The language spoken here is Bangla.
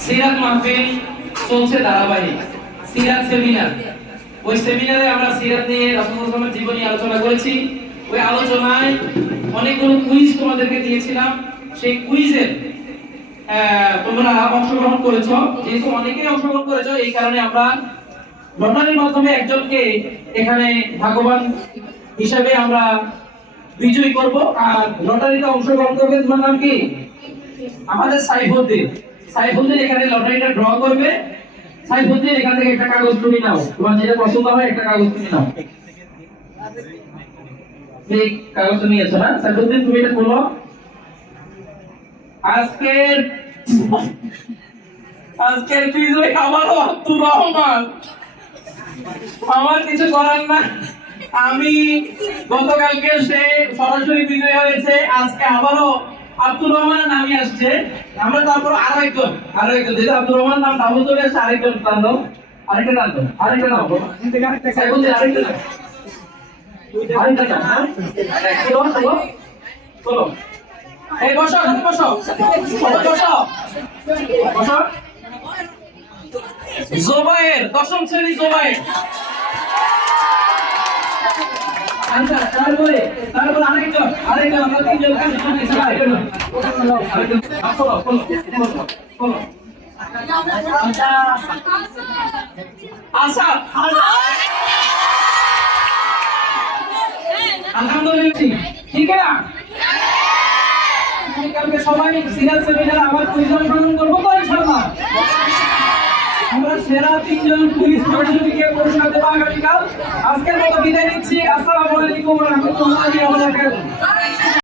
সিরাত মাহফিল চলছে ধারাবাহিক। সিরাত সেমিনার। ওই সেমিনারে আমরা সিরাত নিয়ে রাসূলুল্লাহের জীবনী আলোচনা করেছি। ওই আলোচনায় অনেকগুলো কুইজ তোমাদেরকে দিয়েছিলাম। সেই কুইজের তোমরা অংশগ্রহণ করেছ। যেহেতু অনেকেই অংশগ্রহণ করেছ, এই কারণে আমরা লটারির মাধ্যমে একজনকে এখানে ভাগ্যবান হিসাবে আমরা বিজয়ী করব। আর লটারিতে অংশগ্রহণ করবে তোমার নাম কি? আমাদের সাইফুদ্দিন। সাইফুদ্দিন এখানে লটারিটা ড্র করবে। সাইফুদ্দিন, এখান থেকে একটা কাগজ তুমি নাও। তোমার যেটা পছন্দ হয়, একটা কাগজ তুমি নাও। না সাইফুদ্দিন, তুমি এটা আজকের আজকের আমারও আব্দুর রহমান। আমার কিছু করার না। আমি গতকালকে সে সরাসরি বিজয় হয়েছে। আজকে আবারও আব্দুর রহমানের নামই আসছে। আমরা তারপর আরও একজন আরও একজন। যেহেতু আব্দুর রহমান নাম ডাবল চলে আসছে আরেকজন টান দাও আরেকটা দাও আরেকটা সাইবুদ্দিন, আরেকটা নাও আরেকটা টান হ্যাঁ? দশম শ্রেণি জোবায়ের। আচ্ছা তারপরে আচ্ছা আলহামদুলিল্লাহ ঠিক কালকে সবাই সিরিয়াল সেমিনার আবার অংশগ্রহণ করব তো তিনজন পুলিশ প্রশাসনকে পুরস্কার দেবো আগামীকাল আজকের মতো বিদায় নিচ্ছি। আসসালামু আলাইকুম রাহমাতুল্লাহি ওয়া বারাকাতুহু।